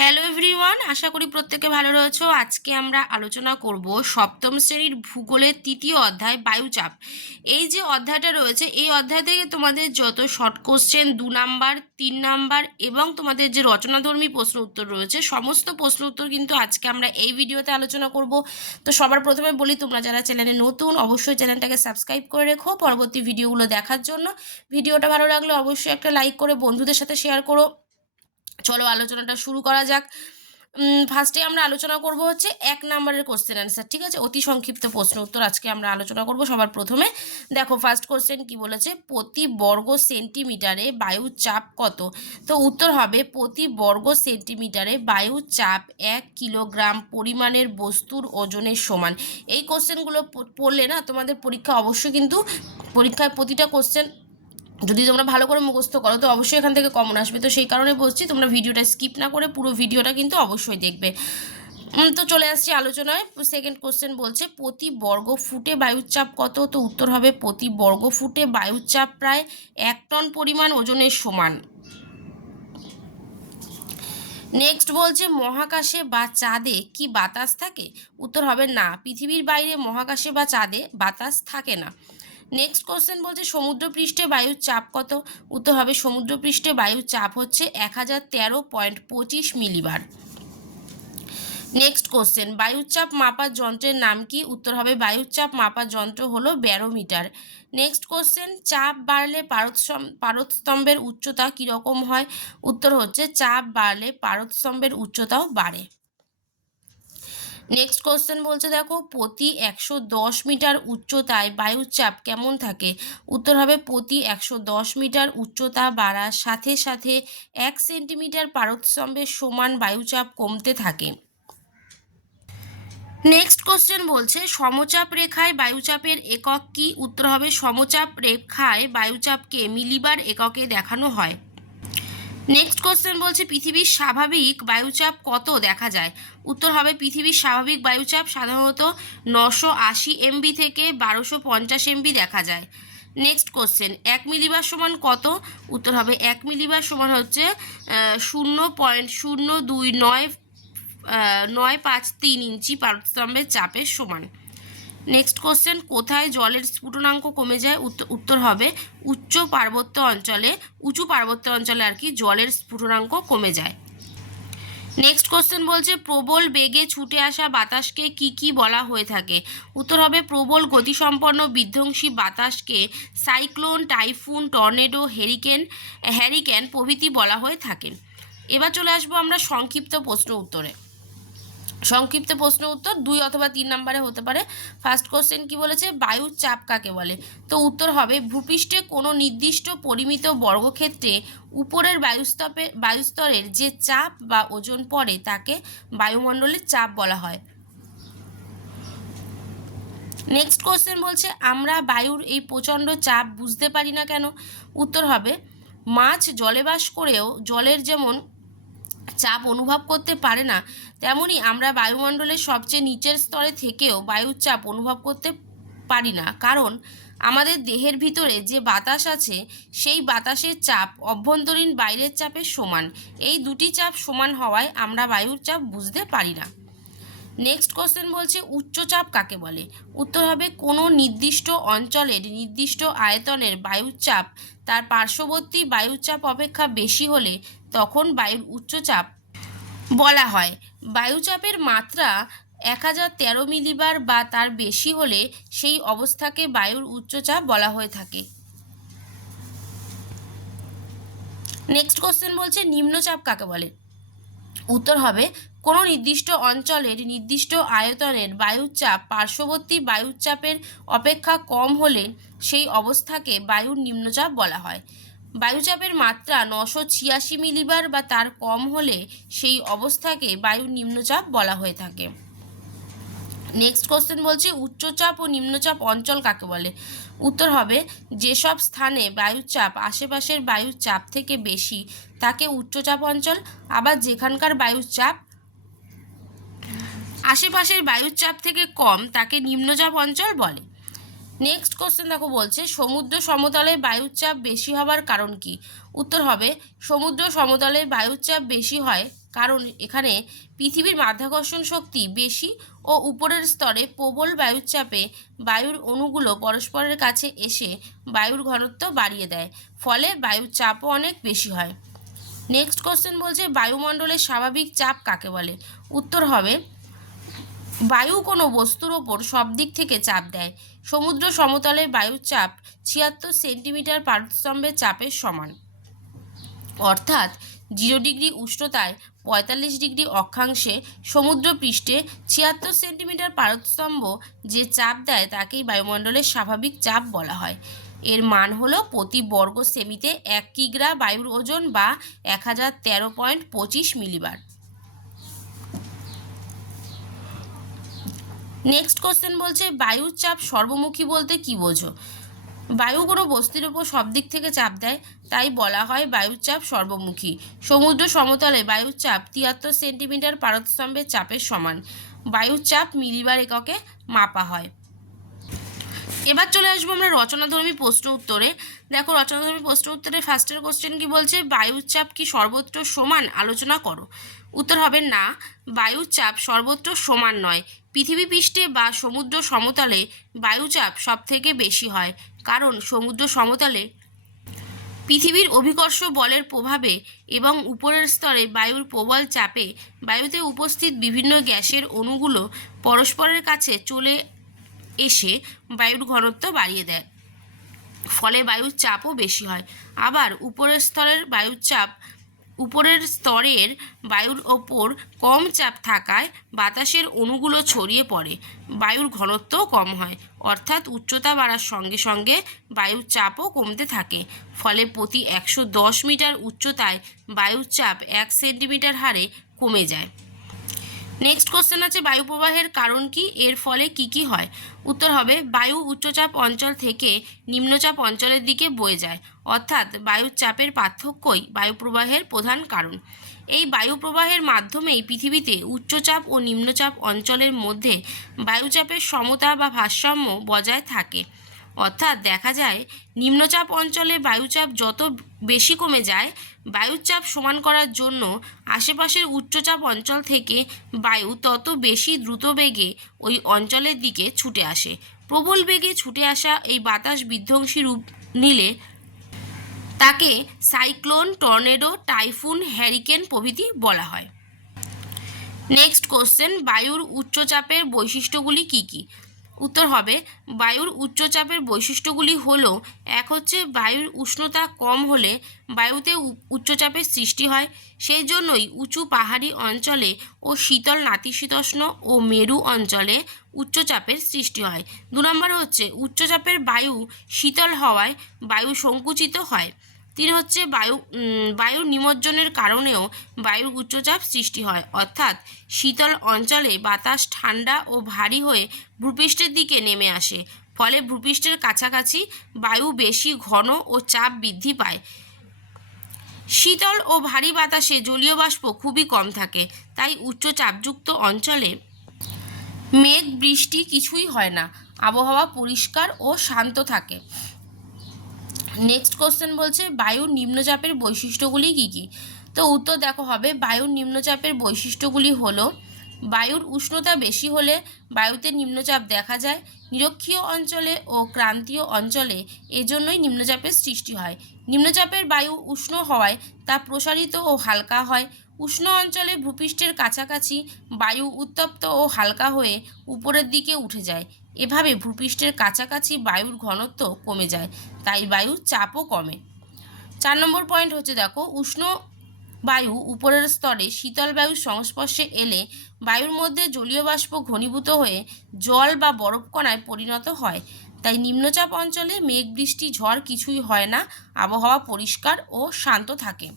Hello everyone আশা করি প্রত্যেকে ভালো রয়েছো। আজকে আমরা আলোচনা করব সপ্তম শ্রেণির ভূগোলের তৃতীয় অধ্যায় বায়ুচাপ। এই যে অধ্যায়টা রয়েছে, এই অধ্যায় থেকে তোমাদের যত শর্ট কোশ্চেন দু নাম্বার, তিন নাম্বার এবং তোমাদের যে রচনাধর্মী প্রশ্ন উত্তর রয়েছে, সমস্ত প্রশ্ন উত্তর কিন্তু আজকে আমরা এই ভিডিওতে আলোচনা করব। তো সবার প্রথমে বলি, তোমরা যারা চ্যানেলে নতুন, অবশ্যই চ্যানেলটাকে সাবস্ক্রাইব করে রেখো। পরবর্তী ভিডিওগুলো দেখার জন্য। ভিডিওটা ভালো লাগলে অবশ্যই একটা লাইক করে বন্ধুদের সাথে শেয়ার করো। চলো আলোচনাটা শুরু করা যাক। ফার্স্টে আমরা আলোচনা করব হচ্ছে এক নম্বরের কোশ্চেন অ্যান্সার ঠিক আছে? অতি সংক্ষিপ্ত প্রশ্ন উত্তর আজকে আমরা আলোচনা করব সবার প্রথমে। দেখো ফার্স্ট কোশ্চেন কি বলেছে? প্রতি বর্গ সেন্টিমিটারে বায়ুর চাপ কত? তো উত্তর হবে, প্রতি বর্গ সেন্টিমিটারে বায়ুর চাপ এক কিলোগ্রাম পরিমাণের বস্তুর ওজনের সমান। এই কোশ্চেনগুলো পড়লে না তোমাদের পরীক্ষা অবশ্যই কিন্তু, পরীক্ষায় প্রতিটা কোশ্চেন যদি তোমরা ভালো করে মুখস্থ করো, তো অবশ্যই এখান থেকে কমন আসবে। তো সেই কারণে বলছি, তোমরা ভিডিওটা স্কিপ না করে পুরো ভিডিওটা কিন্তু অবশ্যই দেখবে। তো চলে আসছি আলোচনায়। সেকেন্ড কোশ্চেন বলছে, প্রতি বর্গ ফুটে বায়ুর চাপ কত? তো উত্তর হবে, প্রতি বর্গ ফুটে বায়ুর চাপ প্রায় এক টন পরিমাণ ওজনের সমান। নেক্সট বলছে, মহাকাশে বা চাঁদে কি বাতাস থাকে? উত্তর হবে না। পৃথিবীর বাইরে মহাকাশে বা চাঁদে বাতাস থাকে না। নেক্সট কোশ্চেন বলছে, সমুদ্রপৃষ্ঠে বায়ুর চাপ কত? উত্তর হবে, সমুদ্রপৃষ্ঠে বায়ুর চাপ হচ্ছে এক হাজার তেরো পয়েন্ট পঁচিশ মিলিবার নেক্সট কোশ্চেন বায়ুর চাপ মাপার যন্ত্রের নাম কি? উত্তর হবে, বায়ুর চাপ মাপার যন্ত্র হলো ব্যারোমিটার। নেক্সট কোশ্চেন চাপ বাড়লে পারদস্তম- পারদস্তম্ভের উচ্চতা কীরকম হয়? উত্তর হচ্ছে, চাপ বাড়লে পারদস্তম্ভের উচ্চতাও বাড়ে। নেক্সট কোশ্চেন বলছে, দেখো, প্রতি একশো দশ মিটার উচ্চতায় বায়ুর চাপ কেমন থাকে? উত্তর হবে, প্রতি একশো দশ মিটার উচ্চতা বাড়ার সাথে সাথে এক সেন্টিমিটার পারদস্তম্ভের সমান বায়ুচাপ কমতে থাকে। নেক্সট কোশ্চেন বলছে, সমচাপ রেখায় বায়ুচাপের একক কি? উত্তর হবে, সমচাপ রেখায় বায়ুচাপকে মিলিবার এককে দেখানো হয়। নেক্সট কোশ্চেন বলছে, পৃথিবীর স্বাভাবিক বায়ুচাপ কত দেখা যায়? উত্তর হবে, পৃথিবীর স্বাভাবিক বায়ুচাপ সাধারণত নশো আশি এমবি থেকে বারোশো পঞ্চাশ এমবি দেখা যায়। নেক্সট কোশ্চেন এক মিলিবার সমান কত? উত্তর হবে, এক মিলিবার সমান হচ্ছে শূন্য পয়েন্ট শূন্য দুই নয় নয় পাঁচ তিন ইঞ্চি পারস্তম্ভের চাপের সমান। নেক্সট কোশ্চেন কোথায় জলের স্ফুটনাঙ্ক কমে যায়? উত্ত- উত্তর হবে উচ্চ পার্বত্য অঞ্চলে। উঁচু পার্বত্য অঞ্চলে আর কি জলের স্ফুটনাঙ্ক কমে যায়। নেক্সট কোশ্চেন বলছে, প্রবল বেগে ছুটে আসা বাতাসকে কি কি বলা হয়ে থাকে? উত্তর হবে, প্রবল গতিসম্পন্ন বিধ্বংসী বাতাসকে cyclone, typhoon, tornado, hurricane, hurricane প্রভৃতি বলা হয়ে থাকে। এবার চলে আসব আমরা সংক্ষিপ্ত প্রশ্ন উত্তরে। সংক্ষিপ্ত প্রশ্ন উত্তর, দুই অথবা তিন নম্বরে হতে পারে। ফার্স্ট কোশ্চেন কি বলেছে? বায়ুর চাপ কাকে বলে? তো উত্তর হবে, ভূপৃষ্ঠে কোনো নির্দিষ্ট পরিমিত বর্গক্ষেত্রে উপরের বায়ুস্তপে, বায়ুস্তরের যে চাপ বা ওজন পড়ে তাকে বায়ুমণ্ডলের চাপ বলা হয়। নেক্সট কোশ্চেন বলছে, আমরা বায়ুর এই প্রচণ্ড চাপ বুঝতে পারি না কেন? উত্তর হবে, মাছ জলে বাস করেও জলের যেমন চাপ অনুভব করতে পারে না। তেমনি আমরা বায়ুমণ্ডলের সবচেয়ে নিচের স্তরে থেকেও বায়ুর চাপ অনুভব করতে পারি না। কারণ আমাদের দেহের ভিতরে যে বাতাস আছে, সেই বাতাসের চাপ অভ্যন্তরীণ বাইরের চাপের সমান। এই দুটি চাপ সমান হওয়ায় আমরা বায়ুর চাপ বুঝতে পারি না। নেক্সট কোশ্চেন বলছে উচ্চচাপ কাকে বলে? উত্তর হবে, কোনো নির্দিষ্ট অঞ্চলের নির্দিষ্ট আয়তনের বায়ুর চাপ তার পার্শ্ববর্তী বায়ুর চাপ অপেক্ষা বেশি হলে তখন বায়ুর উচ্চচাপ বলা হয়। বায়ুচাপের মাত্রা এক হাজার তেরো মিলিবার বা তার বেশি হলে সেই অবস্থাকে বায়ুর উচ্চচাপ বলা হয়ে থাকে। নেক্সট কোশ্চেন বলছে, নিম্নচাপ কাকে বলে? উত্তর হবে, কোনো নির্দিষ্ট অঞ্চলের নির্দিষ্ট আয়তনের বায়ুর চাপ পার্শ্ববর্তী বায়ুর চাপের অপেক্ষা কম হলে সেই অবস্থাকে বায়ুর নিম্নচাপ বলা হয়। বায়ুচাপের মাত্রা নশো ছিয়াশি মিলিবার বা তার কম হলে সেই অবস্থাকে বায়ুর নিম্নচাপ বলা হয়ে থাকে। নেক্সট কোশ্চেন বলছে, উচ্চচাপ ও নিম্নচাপ অঞ্চল কাকে বলে? উত্তর হবে, যেসব স্থানে বায়ুর চাপ আশেপাশের বায়ুর চাপ থেকে বেশি, তাকে উচ্চচাপ অঞ্চল, আবার যেখানকার বায়ুর চাপ আশেপাশের বায়ুর চাপ থেকে কম, তাকে নিম্নচাপ অঞ্চল বলে। নেক্সট কোশ্চেন দেখো বলছে, সমুদ্র সমতলে বায়ুর চাপ বেশি হবার কারণ কি? উত্তর হবে, সমুদ্র সমতলে বায়ুর চাপ বেশি হয় কারণ এখানে পৃথিবীর মাধ্যাকর্ষণ শক্তি বেশি ও উপরের স্তরে প্রবল বায়ুর চাপে বায়ুর অণুগুলো পরস্পরের কাছে এসে বায়ুর ঘনত্ব বাড়িয়ে দেয়, ফলে বায়ুর চাপও অনেক বেশি হয়। নেক্সট কোশ্চেন বলছে বায়ুমণ্ডলের স্বাভাবিক চাপ কাকে বলে? উত্তর হবে, বায়ু কোনো বস্তুর ওপর সব দিক থেকে চাপ দেয় সমুদ্র সমতলে বায়ুর চাপ ছিয়াত্তর সেন্টিমিটার পারস্তম্ভের চাপের সমান। অর্থাৎ জিরো ডিগ্রি উষ্ণতায় পঁয়তাল্লিশ ডিগ্রি অক্ষাংশে সমুদ্র পৃষ্ঠে ছিয়াত্তর সেন্টিমিটার পারস্তম্ভ যে চাপ দেয় তাকেই বায়ুমণ্ডলের স্বাভাবিক চাপ বলা হয়। এর মান হলো প্রতি বর্গ সেমিতে এক কিগ্রা বায়ুর ওজন বা এক হাজার তেরো পয়েন্ট পঁচিশ মিলিবার। নেক্সট কোশ্চেন বলছে, বায়ুর চাপ সর্বমুখী বলতে কি বোঝো? বায়ু কোনো বস্তুর উপর সব দিক থেকে চাপ দেয়, তাই বলা হয় বায়ুর চাপ সর্বমুখী। সমুদ্র সমতলে বায়ুর চাপ তিয়াত্তর সেন্টিমিটার পারস্তম্ভের চাপের সমান। বায়ুর চাপ মিলিবার এককে মাপা হয়। এবার চলে আসব আমরা রচনাধর্মী প্রশ্ন উত্তরে। দেখো, রচনাধর্মী প্রশ্ন উত্তরে ফার্স্টের কোশ্চেন কি বলছে, বায়ুর চাপ কি সর্বত্র সমান? আলোচনা করো। উত্তর হবে না। বায়ুর চাপ সর্বত্র সমান নয়। পৃথিবী পৃষ্ঠে বা সমুদ্র সমতলে বায়ুচাপ সব থেকে বেশি হয়, কারণ সমুদ্র সমতলে পৃথিবীর অভিকর্ষ বলের প্রভাবে এবং উপরের স্তরে বায়ুর প্রবল চাপে বায়ুতে উপস্থিত বিভিন্ন গ্যাসের অণুগুলো পরস্পরের কাছে চলে এসে বায়ুর ঘনত্ব বাড়িয়ে দেয়, ফলে বায়ুর চাপও বেশি হয়। আবার উপরের স্তরের বায়ুর চাপ উপরের স্তরের বায়ুর ওপর কম চাপ থাকায় বাতাসের অণুগুলো ছড়িয়ে পড়ে। বায়ুর ঘনত্বও কম হয়, অর্থাৎ উচ্চতা বাড়ার সঙ্গে সঙ্গে বায়ুর চাপও কমতে থাকে। ফলে প্রতি একশো দশ মিটার উচ্চতায় বায়ুর চাপ এক সেন্টিমিটার হারে কমে যায়। নেক্সট কোশ্চেন আছে বায়ু প্রবাহের কারণ কি? এর ফলে কি কি হয়? উত্তর হবে, বায়ু উচ্চচাপ অঞ্চল থেকে নিম্নচাপ অঞ্চলের দিকে বয়ে যায়। অর্থাৎ, বায়ুর চাপের পার্থক্যই বায়ু প্রবাহের প্রধান কারণ। এই বায়ু প্রবাহের মাধ্যমেই পৃথিবীতে উচ্চচাপ ও নিম্নচাপ অঞ্চলের মধ্যে বায়ুচাপের সমতা বা ভারসাম্য বজায় থাকে। অর্থাৎ দেখা যায় নিম্নচাপ অঞ্চলে বায়ুচাপ যত বেশি কমে যায় বায়ুর চাপ সমান করার জন্য আশেপাশের উচ্চচাপ অঞ্চল থেকে বায়ু তত বেশি দ্রুত বেগে ওই অঞ্চলের দিকে ছুটে আসে। প্রবল বেগে ছুটে আসা এই বাতাস বিধ্বংসী রূপ নিলে তাকে সাইক্লোন, টর্নেডো, টাইফুন, হ্যারিকেন প্রভৃতি বলা হয়। নেক্সট কোশ্চেন, বায়ুর উচ্চচাপের বৈশিষ্ট্যগুলি কি কি? উত্তর হবে, বায়ুর উচ্চচাপের বৈশিষ্ট্যগুলি হল, এক হচ্ছে বায়ুর উষ্ণতা কম হলে বায়ুতে উচ্চচাপের সৃষ্টি হয়, সেই জন্যই উঁচু পাহাড়ি অঞ্চলে ও শীতল নাতিশীতোষ্ণ ও মেরু অঞ্চলে উচ্চচাপের সৃষ্টি হয়। দু নম্বর হচ্ছে, উচ্চচাপের বায়ু শীতল হওয়ায় বায়ু সংকুচিত হয়। তিন হচ্ছে বায়ু বায়ুর নিমজ্জনের কারণেও বায়ুর উচ্চচাপ সৃষ্টি হয়। অর্থাৎ শীতল অঞ্চলে বাতাস ঠান্ডা ও ভারী হয়ে ভূপৃষ্ঠের দিকে নেমে আসে। ফলে ভূপৃষ্ঠের কাছাকাছি বায়ু বেশি ঘন ও চাপ বৃদ্ধি পায়। শীতল ও ভারী বাতাসে জলীয় বাষ্প খুবই কম থাকে, তাই উচ্চ চাপযুক্ত অঞ্চলে মেঘ বৃষ্টি কিছুই হয় না। আবহাওয়া পরিষ্কার ও শান্ত থাকে। নেক্সট কোশ্চেন বলছে বায়ুর নিম্নচাপের বৈশিষ্ট্যগুলি কী কী? তো উত্তর দেখো হবে বায়ুর নিম্নচাপের বৈশিষ্ট্যগুলি হলো, বায়ুর উষ্ণতা বেশি হলে বায়ুতে নিম্নচাপ দেখা যায়, নিরক্ষীয় অঞ্চলে ও ক্রান্তীয় অঞ্চলে এজন্যই নিম্নচাপের সৃষ্টি হয়। নিম্নচাপের বায়ু উষ্ণ হওয়ায় তা প্রসারিত ও হালকা হয়। উষ্ণ অঞ্চলে ভূপৃষ্ঠের কাছাকাছি বায়ু উত্তপ্ত ও হালকা হয়ে উপরের দিকে উঠে যায়। এভাবে ভূপৃষ্ঠের কাছাকাছি বায়ুর ঘনত্ব কমে যায়, তাই বায়ুর চাপও কমে। চার নম্বর পয়েন্ট হচ্ছে, দেখো, উষ্ণ বায়ু উপরের স্তরে শীতল বায়ুর সংস্পর্শে এলে বায়ুর মধ্যে জলীয় বাষ্প ঘনীভূত হয়ে জল বা বরফ কণায় পরিণত হয়। তাই নিম্নচাপ অঞ্চলে মেঘ, বৃষ্টি, ঝড় কিছুই হয় না, আবহাওয়া পরিষ্কার ও শান্ত থাকে।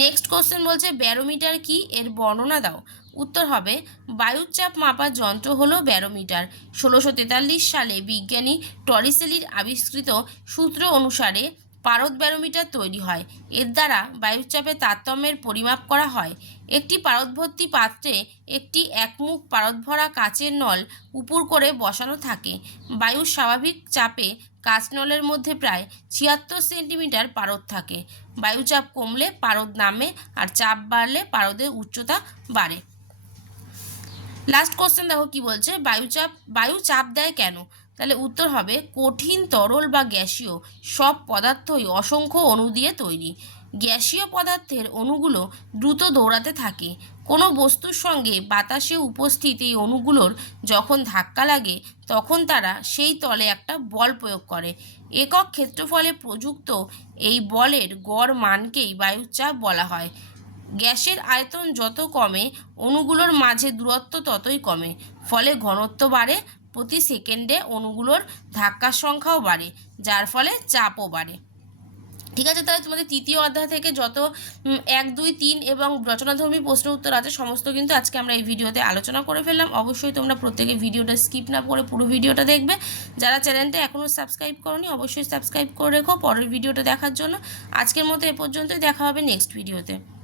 নেক্সট কোশ্চেন বলছে ব্যারোমিটার কি? এর বর্ণনা দাও। উত্তর হবে বায়ুর চাপ মাপার যন্ত্র হলো ব্যারোমিটার। ষোলোশো তেতাল্লিশ সালে বিজ্ঞানী টরিসেলির আবিষ্কৃত সূত্র অনুসারে পারদ ব্যারোমিটার তৈরি হয়। এর দ্বারা বায়ুর চাপের তারতম্যের পরিমাপ করা হয়। একটি পারদভর্তি পাত্রে একটি একমুখ পারদ ভরা কাচের নল উপর করে বসানো থাকে। বায়ুর স্বাভাবিক চাপে কাঁচ নলের মধ্যে প্রায় ছিয়াত্তর সেন্টিমিটার পারদ থাকে। বায়ুচাপ কমলে পারদ নামে আর চাপ বাড়লে পারদের উচ্চতা বাড়ে। লাস্ট কোশ্চেন দেখো কি বলছে? বায়ুচাপ বায়ু চাপ দেয় কেন? তাহলে উত্তর হবে কঠিন, তরল বা গ্যাসীয়। সব পদার্থই অসংখ্য অণু দিয়ে তৈরি। গ্যাসীয় পদার্থের অণুগুলো দ্রুত দৌড়াতে থাকে। কোনো বস্তুর সঙ্গে বাতাসে উপস্থিত এই অণুগুলোর যখন ধাক্কা লাগে, তখন তারা সেই তলে একটা বল প্রয়োগ করে। একক ক্ষেত্রফলে প্রযুক্ত এই বলের গড় মানকেই বায়ুচাপ বলা হয়। গ্যাসের আয়তন যত কমে, অণুগুলোর মাঝে দূরত্ব ততই কমে। ফলে ঘনত্ব বাড়ে, প্রতি সেকেন্ডে অণুগুলোর ধাক্কার সংখ্যাও বাড়ে, যার ফলে চাপও বাড়ে। ঠিক আছে, তাহলে তোমাদের তৃতীয় অধ্যায় থেকে যত এক, দুই, তিন এবং রচনাধর্মী প্রশ্ন উত্তর আছে, সমস্ত কিন্তু আজকে আমরা এই ভিডিওতে আলোচনা করে ফেললাম। অবশ্যই তোমরা প্রত্যেকে ভিডিওটা স্কিপ না করে পুরো ভিডিওটা দেখবে। যারা চ্যানেলটা এখনও সাবস্ক্রাইব করনি, অবশ্যই সাবস্ক্রাইব করে রেখো। পরের ভিডিওটা দেখার জন্য আজকের মতো এ পর্যন্তই। দেখা হবে নেক্সট ভিডিওতে।